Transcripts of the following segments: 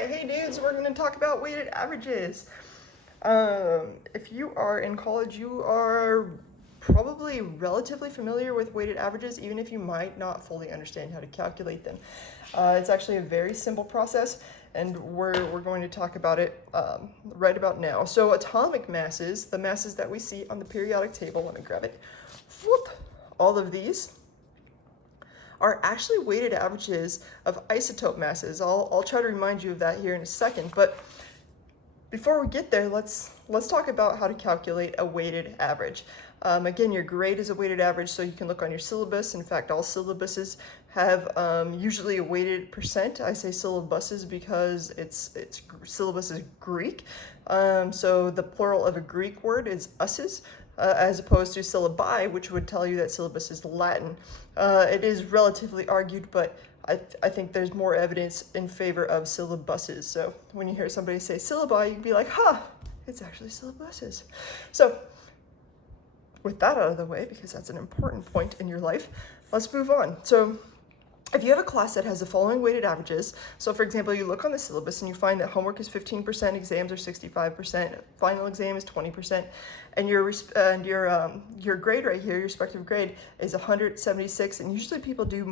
right, hey dudes, we're going to talk about weighted averages. If you are in college, you are probably relatively familiar with weighted averages, even if you might not fully understand how to calculate them. It's actually a very simple process, and we're going to talk about it right about now. So atomic masses, the masses that we see on the periodic table, let me grab it, whoop, all of these are actually weighted averages of isotope masses. I'll try to remind you of that here in a second, but before we get there, let's talk about how to calculate a weighted average. Again, your grade is a weighted average, so you can look on your syllabus. In fact, all syllabuses have usually a weighted percent. I say syllabuses because it's syllabus is Greek, so the plural of a Greek word is us's. As opposed to syllabi, which would tell you that syllabus is Latin. It is relatively argued, but I think there's more evidence in favor of syllabuses. So when you hear somebody say syllabi, you can be like, huh, it's actually syllabuses. So with that out of the way, because that's an important point in your life, let's move on. So if you have a class that has the following weighted averages, so for example, you look on the syllabus and you find that homework is 15%, exams are 65%, final exam is 20%, and your grade right here, your respective grade, is 176, and usually people do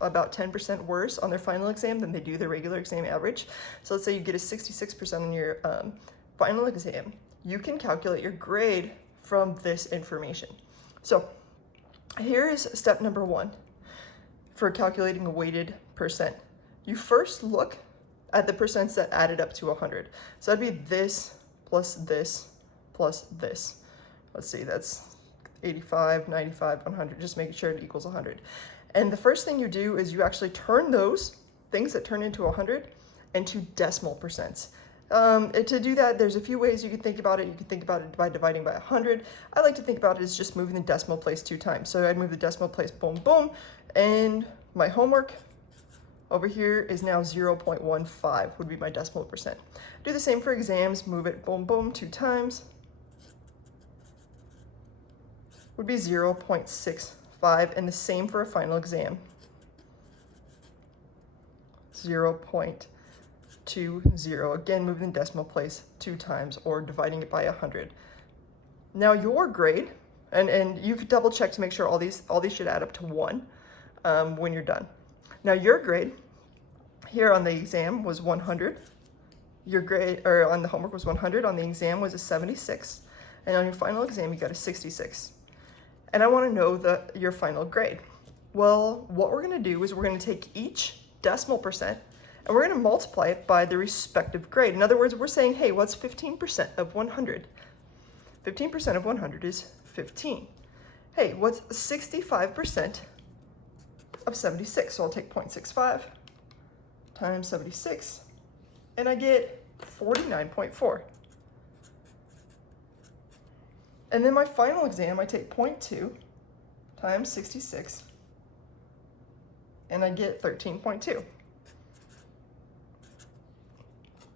about 10% worse on their final exam than they do their regular exam average. So let's say you get a 66% on your final exam. You can calculate your grade from this information. So here is step number one. For calculating a weighted percent. You first look at the percents that added up to 100. So that'd be this plus this plus this. Let's see, that's 85, 95, 100, just making sure it equals 100. And the first thing you do is you actually turn those things that turn into 100 into decimal percents. To do that, there's a few ways you can think about it. You can think about it by dividing by 100. I like to think about it as just moving the decimal place 2 times. So I'd move the decimal place, boom, boom, and my homework over here is now 0.15 would be my decimal percent. Do the same for exams, move it, boom, boom, 2 times, would be 0.65, and the same for a final exam, 0.20. Again, moving the decimal place 2 times or dividing it by 100. Now your grade, and you could double check to make sure all these should add up to 1 when you're done. Now your grade here on the exam was 100. Your grade, or on the homework, was 100. On the exam was a 76, and on your final exam you got a 66. And I want to know your final grade. Well, what we're going to do is we're going to take each decimal percent and we're going to multiply it by the respective grade. In other words, we're saying, hey, what's 15% of 100? 15% of 100 is 15. Hey, what's 65% of 76? So I'll take 0.65 times 76, and I get 49.4. And then my final exam, I take 0.2 times 66, and I get 13.2.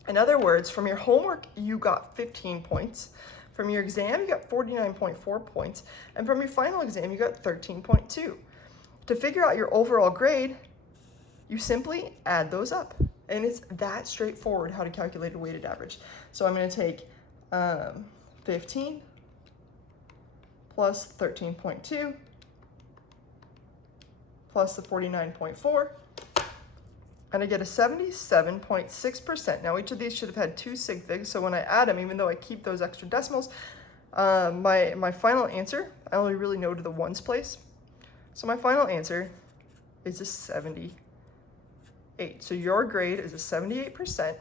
In other words, from your homework, you got 15 points. From your exam, you got 49.4 points. And from your final exam, you got 13.2. To figure out your overall grade, you simply add those up. And it's that straightforward how to calculate a weighted average. So I'm going to take 15 plus 13.2 plus the 49.4. And I get a 77.6%. Now each of these should have had 2 sig figs, so when I add them, even though I keep those extra decimals, my final answer, I only really know to the ones place. So my final answer is a 78. So your grade is a 78%,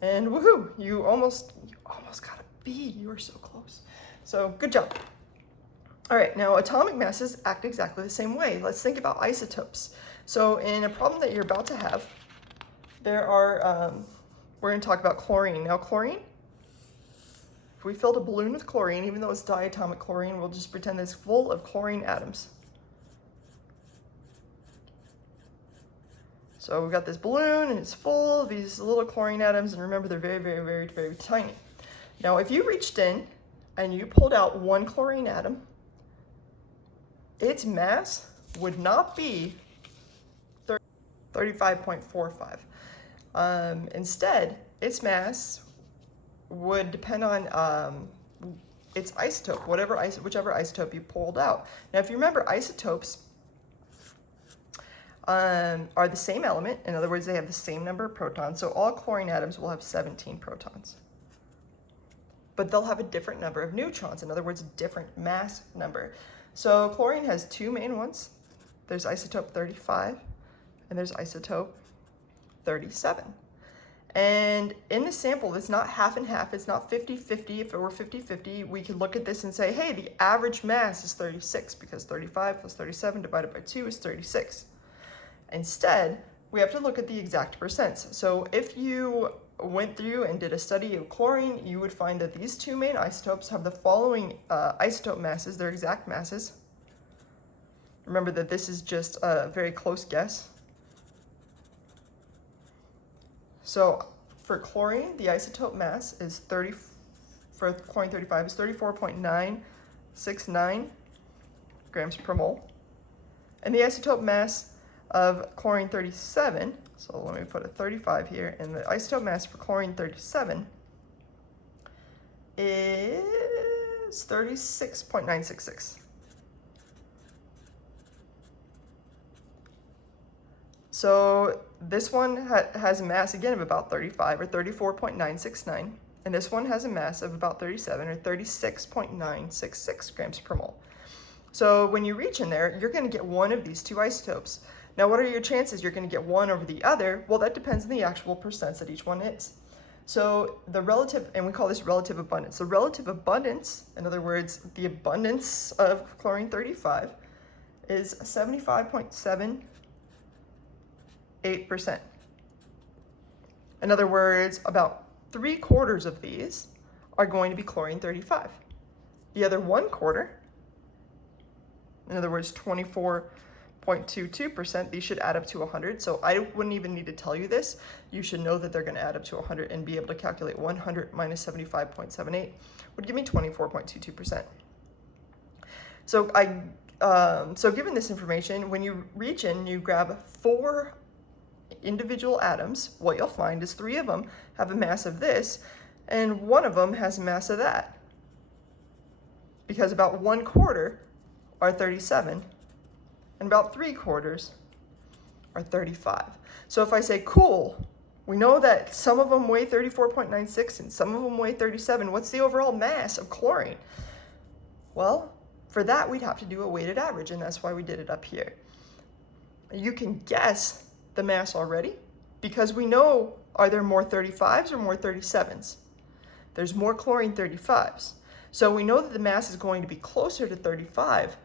and woohoo, you almost got a B. You were so close. So good job. All right, now atomic masses act exactly the same way. Let's think about isotopes. So in a problem that you're about to have, there are, we're going to talk about chlorine. Now chlorine, if we filled a balloon with chlorine, even though it's diatomic chlorine, we'll just pretend it's full of chlorine atoms. So we've got this balloon and it's full of these little chlorine atoms, and remember they're very, very, very, very tiny. Now if you reached in and you pulled out 1 chlorine atom, its mass would not be 35.45. Instead, its mass would depend on its isotope, whichever isotope you pulled out. Now, if you remember, isotopes are the same element. In other words, they have the same number of protons. So all chlorine atoms will have 17 protons. But they'll have a different number of neutrons. In other words, a different mass number. So chlorine has two main ones. There's isotope 35 and there's isotope 37. And in the sample, it's not half and half, it's not 50-50. If it were 50-50, we could look at this and say, hey, the average mass is 36 because 35 plus 37 divided by 2 is 36. Instead, we have to look at the exact percents. So if you went through and did a study of chlorine, you would find that these two main isotopes have the following isotope masses, their exact masses. Remember that this is just a very close guess. So for chlorine, the isotope mass is for chlorine 35 is 34.969 grams per mole. And the isotope mass of chlorine 37, so let me put a 35 here, and the isotope mass for chlorine 37 is 36.966. So this one has a mass, again, of about 35, or 34.969, and this one has a mass of about 37, or 36.966 grams per mole. So when you reach in there, you're going to get one of these two isotopes. Now, what are your chances you're going to get one over the other? Well, that depends on the actual percents that each one is. So the relative, and we call this relative abundance. The relative abundance, in other words, the abundance of chlorine 35 is 75.78%. In other words, about 3/4 of these are going to be chlorine 35. The other 1/4, in other words, 24.22%, these should add up to 100. So I wouldn't even need to tell you this. You should know that they're going to add up to 100 and be able to calculate 100 minus 75.78 would give me 24.22%. So given this information, when you reach in, you grab 4 individual atoms. What you'll find is 3 of them have a mass of this, and 1 of them has a mass of that. Because about 1/4 are 37, and about 3/4 are 35. So if I say, cool, we know that some of them weigh 34.96 and some of them weigh 37, what's the overall mass of chlorine? Well, for that, we'd have to do a weighted average, and that's why we did it up here. You can guess the mass already because we know, are there more 35s or more 37s? There's more chlorine 35s. So we know that the mass is going to be closer to 35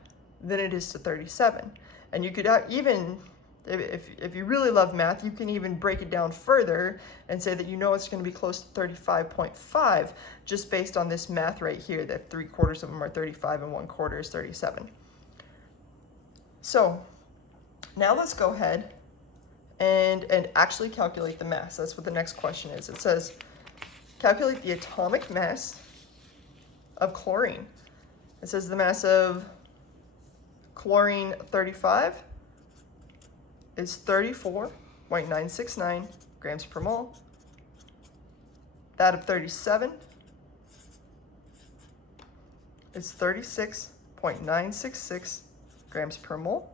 than it is to 37. And you could even, if you really love math, you can even break it down further and say that you know it's going to be close to 35.5 just based on this math right here, that 3/4 of them are 35 and 1/4 is 37. So now let's go ahead and actually calculate the mass. That's what the next question is. It says, calculate the atomic mass of chlorine. It says the mass of chlorine 35 is 34.969 grams per mole. That of 37 is 36.966 grams per mole.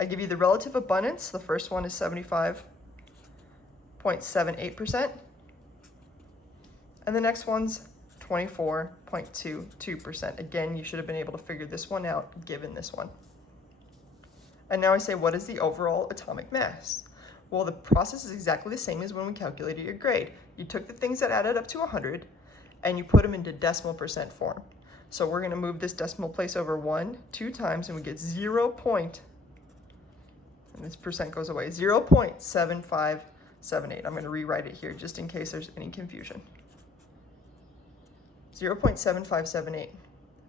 I give you the relative abundance. The first one is 75.78%. And the next one's 24.22%. Again, you should have been able to figure this one out given this one. And now I say, what is the overall atomic mass? Well, the process is exactly the same as when we calculated your grade. You took the things that added up to 100 and you put them into decimal percent form. So we're going to move this decimal place over 2 times and we get 0. And this percent goes away, 0.7578. I'm going to rewrite it here just in case there's any confusion. 0.7578.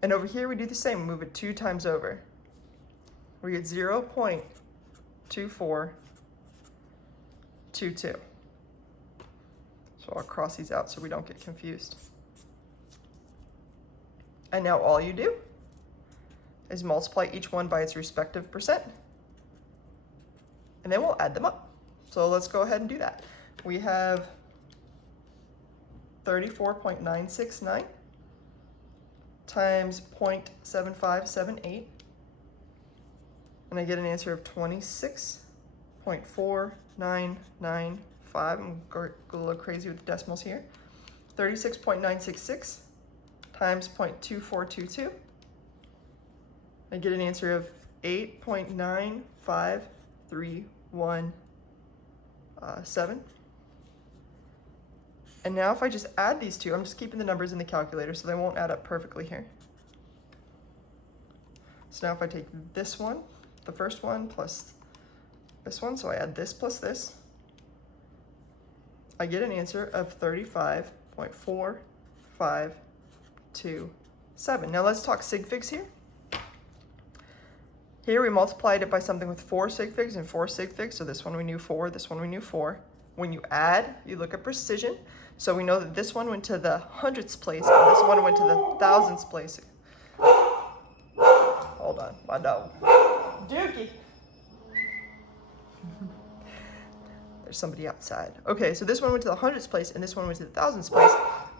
And over here we do the same, move it 2 times over. We get 0.2422. So I'll cross these out so we don't get confused. And now all you do is multiply each one by its respective percent. And then we'll add them up. So let's go ahead and do that. We have 34.969 times 0.7578, and I get an answer of 26.4995. I'm going a little crazy with the decimals here. 36.966 times 0.2422. I get an answer of 8.95317. And now if I just add these two, I'm just keeping the numbers in the calculator so they won't add up perfectly here. So now if I take this one, the first one, plus this one, so I add this plus this, I get an answer of 35.4527. Now let's talk sig figs here. Here we multiplied it by something with 4 sig figs and 4 sig figs, so this one we knew 4, this one we knew 4. When you add, you look at precision, so we know that this one went to the hundredths place and this one went to the thousandths place. Hold on, my dog. Dookie! There's somebody outside. Okay, so this one went to the hundredths place and this one went to the thousandths place.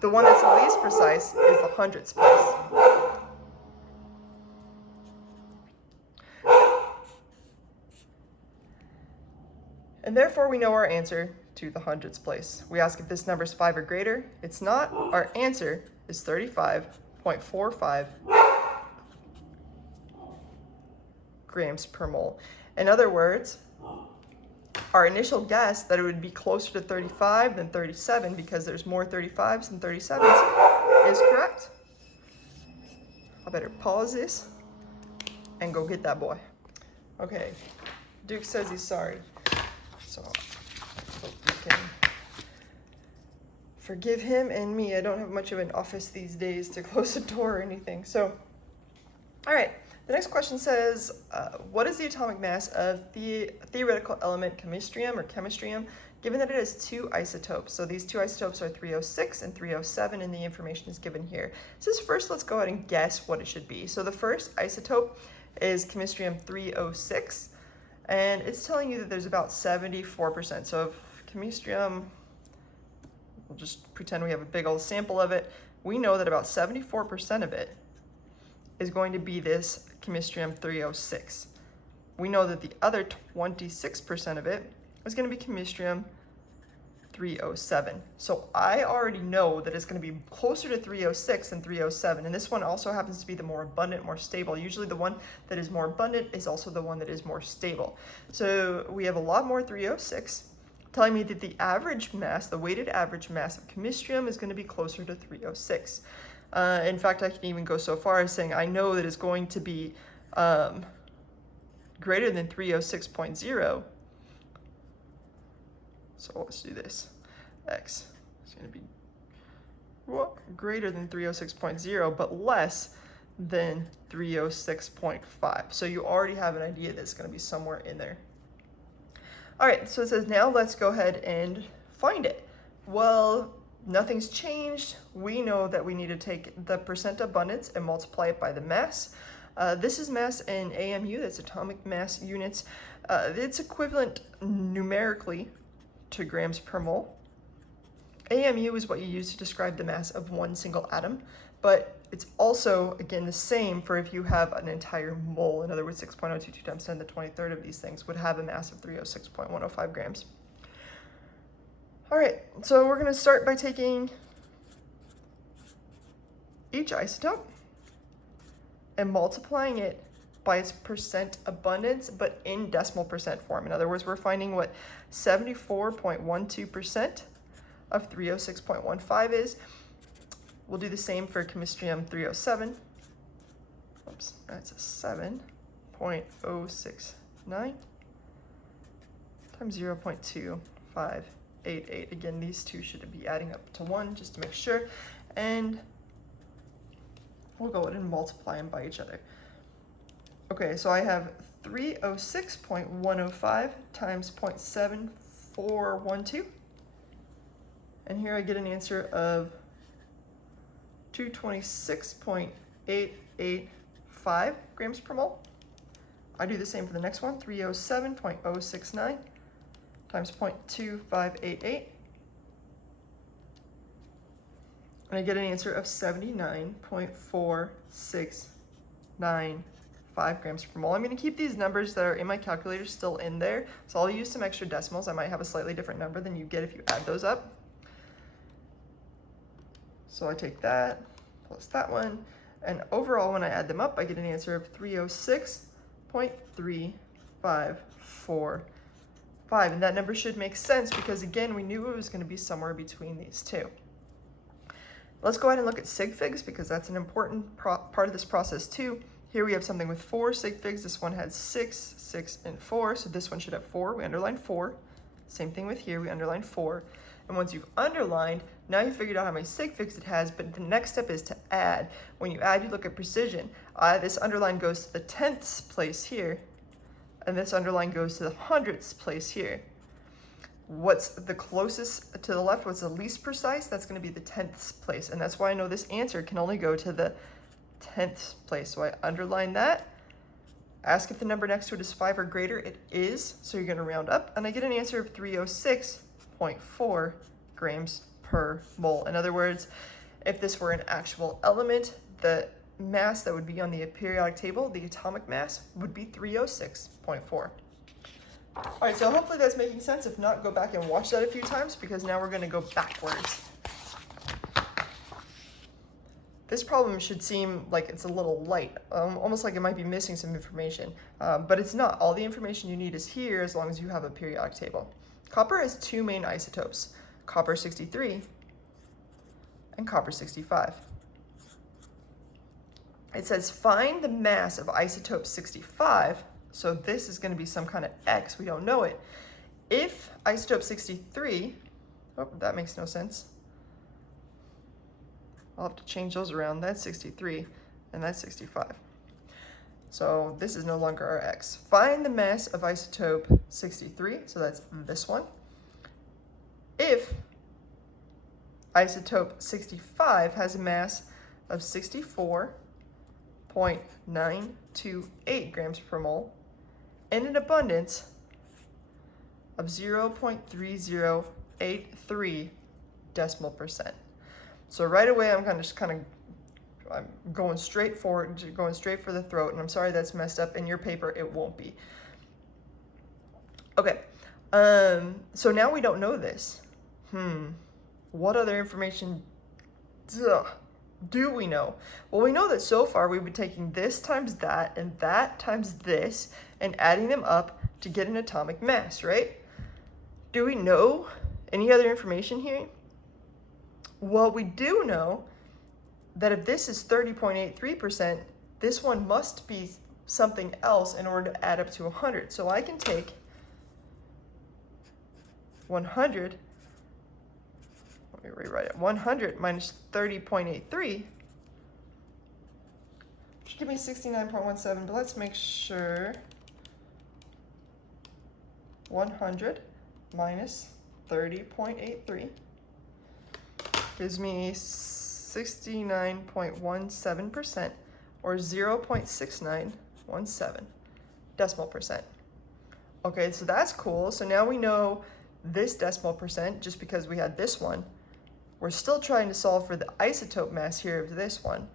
The one that's least precise is the hundredths place. And therefore we know our answer to the hundredths place. We ask if this number is 5 or greater. It's not. Our answer is 35.45 grams per mole. In other words, our initial guess that it would be closer to 35 than 37 because there's more 35s than 37s is correct. I better pause this and go get that boy. Okay, Duke says he's sorry. So I hope you can forgive him and me. I don't have much of an office these days to close the door or anything. So, all right. The next question says, what is the atomic mass of the theoretical element chemistrium, given that it has 2 isotopes? So these 2 isotopes are 306 and 307, and the information is given here. So first, let's go ahead and guess what it should be. So the first isotope is chemistrium 306. And it's telling you that there's about 74%. So if chemistrium, we'll just pretend we have a big old sample of it, we know that about 74% of it is going to be this chemistrium 306. We know that the other 26% of it is going to be chemistrium 307. So I already know that it's going to be closer to 306 than 307, and this one also happens to be the more abundant, more stable. Usually the one that is more abundant is also the one that is more stable. So we have a lot more 306, telling me that the average mass, the weighted average mass of chemistrium is going to be closer to 306. In fact, I can even go so far as saying I know that it's going to be greater than 306.0. So let's do this. X is going to be greater than 306.0, but less than 306.5. So you already have an idea that it's going to be somewhere in there. All right, so it says now let's go ahead and find it. Well, nothing's changed. We know that we need to take the percent abundance and multiply it by the mass. This is mass in AMU, that's atomic mass units. It's equivalent numerically to grams per mole. AMU is what you use to describe the mass of one single atom, but it's also, again, the same for if you have an entire mole. In other words, 6.022 times 10 to the 23rd of these things would have a mass of 306.105 grams. All right, so we're going to start by taking each isotope and multiplying it by its percent abundance, but in decimal percent form. In other words, we're finding what 74.12% of 306.15 is. We'll do the same for chemistrium 307. Oops, that's a 7.069 times 0.2588. Again, these two should be adding up to 1 just to make sure. And we'll go ahead and multiply them by each other. Okay, so I have 306.105 times 0.7412. And here I get an answer of 226.885 grams per mole. I do the same for the next one, 307.069 times 0.2588. And I get an answer of 79.4695 grams per mole. I'm going to keep these numbers that are in my calculator still in there, so I'll use some extra decimals. I might have a slightly different number than you get if you add those up. So I take that plus that one, and overall when I add them up, I get an answer of 306.3545. And that number should make sense because, again, we knew it was going to be somewhere between these two. Let's go ahead and look at sig figs because that's an important part of this process too. Here we have something with 4 sig figs. This one had 6, 6, and 4. So this one should have 4. We underline 4. Same thing with here. We underline 4. And once you've underlined, now you figured out how many sig figs it has, but the next step is to add. When you add, you look at precision. This underline goes to the tenths place here, and this underline goes to the hundredths place here. What's the closest to the left, what's the least precise? That's going to be the tenths place, and that's why I know this answer can only go to the tenths place. So I underline that. Ask if the number next to it is 5 or greater. It is, so you're going to round up, and I get an answer of 306.4 grams per mole. In other words, if this were an actual element, the mass that would be on the periodic table, the atomic mass, would be 306.4. All right, so hopefully that's making sense. If not, go back and watch that a few times because now we're going to go backwards. This problem should seem like it's a little light, almost like it might be missing some information, but it's not. All the information you need is here as long as you have a periodic table. Copper has 2 main isotopes, copper 63 and copper 65. It says find the mass of isotope 65. So this is going to be some kind of X. We don't know it. If isotope 63, oh, that makes no sense. I'll have to change those around. That's 63 and that's 65. So this is no longer our X. Find the mass of isotope 63. So that's this one. If isotope 65 has a mass of 64.928 grams per mole, and an abundance of 0.3083 decimal percent. So right away, I'm going straight for the throat, and I'm sorry that's messed up. In your paper, it won't be. Okay, so now we don't know this. What other information do we know? Well, we know that so far we've been taking this times that and that times this and adding them up to get an atomic mass, right? Do we know any other information here? Well, we do know that if this is 30.83%, this one must be something else in order to add up to 100. So I can take 100, let me rewrite it, 100 minus 30.83 should give me 69.17, but let's make sure. 100 minus 30.83 gives me 69.17%, or 0.6917 decimal percent. Okay, so that's cool. So now we know this decimal percent just because we had this one. We're still trying to solve for the isotope mass here of this one.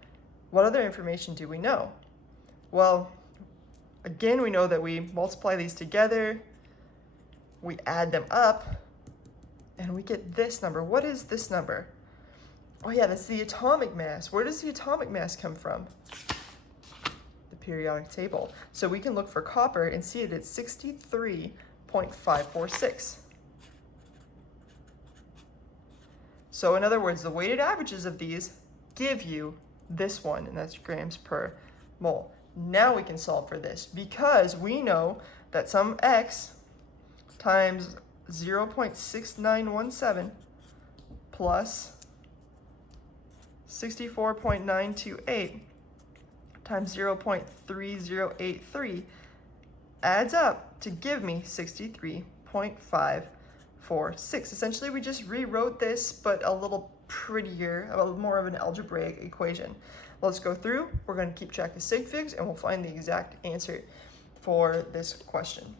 What other information do we know? Well, again, we know that we multiply these together, we add them up, and we get this number. What is this number? Oh yeah, that's the atomic mass. Where does the atomic mass come from? The periodic table. So we can look for copper and see it at 63.546. So in other words, the weighted averages of these give you this one, and that's grams per mole. Now we can solve for this because we know that some X times 0.6917 plus 64.928 times 0.3083 adds up to give me 63.546. Essentially, we just rewrote this, but a little prettier, a little more of an algebraic equation. Let's go through. We're going to keep track of sig figs, and we'll find the exact answer for this question.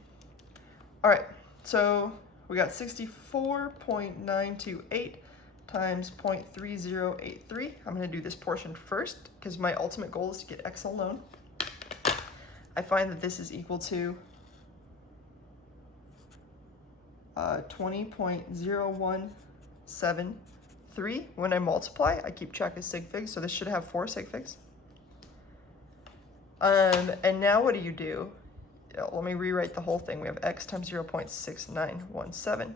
All right, so we got 64.928 times 0.3083. I'm going to do this portion first because my ultimate goal is to get x alone. I find that this is equal to 20.0173. When I multiply, I keep track of sig figs, so this should have 4 sig figs. And now what do? Let me rewrite the whole thing. We have x times 0.6917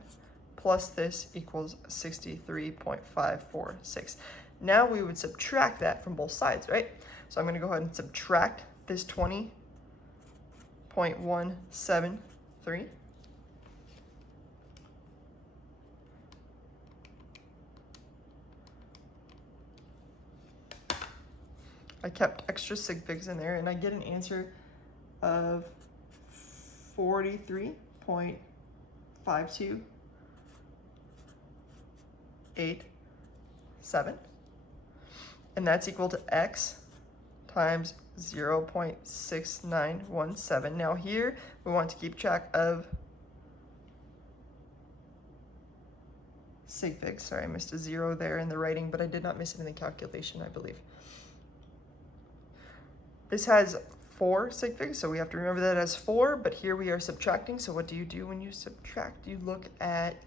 plus this equals 63.546. Now we would subtract that from both sides, right? So I'm going to go ahead and subtract this 20.173. I kept extra sig figs in there, and I get an answer of 43.5287, and that's equal to x times 0.6917. Now here we want to keep track of sig figs. Sorry, I missed a 0 there in the writing, but I did not miss it in the calculation, I believe. This has 4 sig figs, so we have to remember that as 4, but here we are subtracting. So what do you do when you subtract? You look at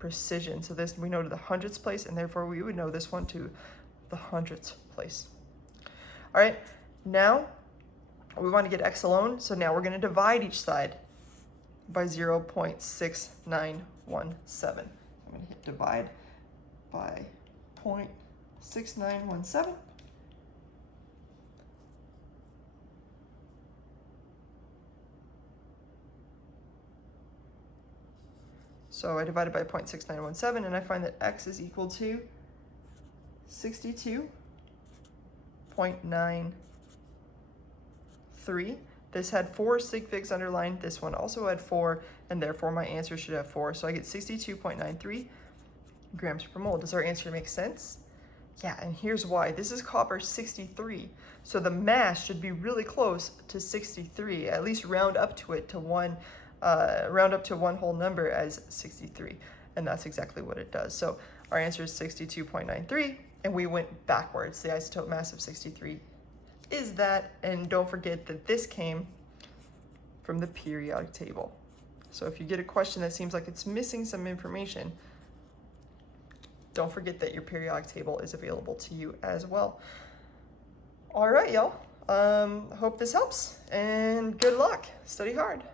precision. So this we know to the hundredths place, and therefore we would know this one to the hundredths place. All right, now we want to get x alone, so now we're going to divide each side by 0.6917. I'm going to hit divide by 0.6917. So I divided by 0.6917, and I find that x is equal to 62.93. This had 4 sig figs underlined. This one also had 4, and therefore my answer should have 4. So I get 62.93 grams per mole. Does our answer make sense? Yeah, and here's why. This is copper 63, so the mass should be really close to 63. At least round up to it to one whole number as 63, and that's exactly what it does. So our answer is 62.93, and we went backwards. The isotope mass of 63 is that, and don't forget that this came from the periodic table. So if you get a question that seems like it's missing some information, don't forget that your periodic table is available to you as well. All right, y'all. Hope this helps, and good luck. Study hard.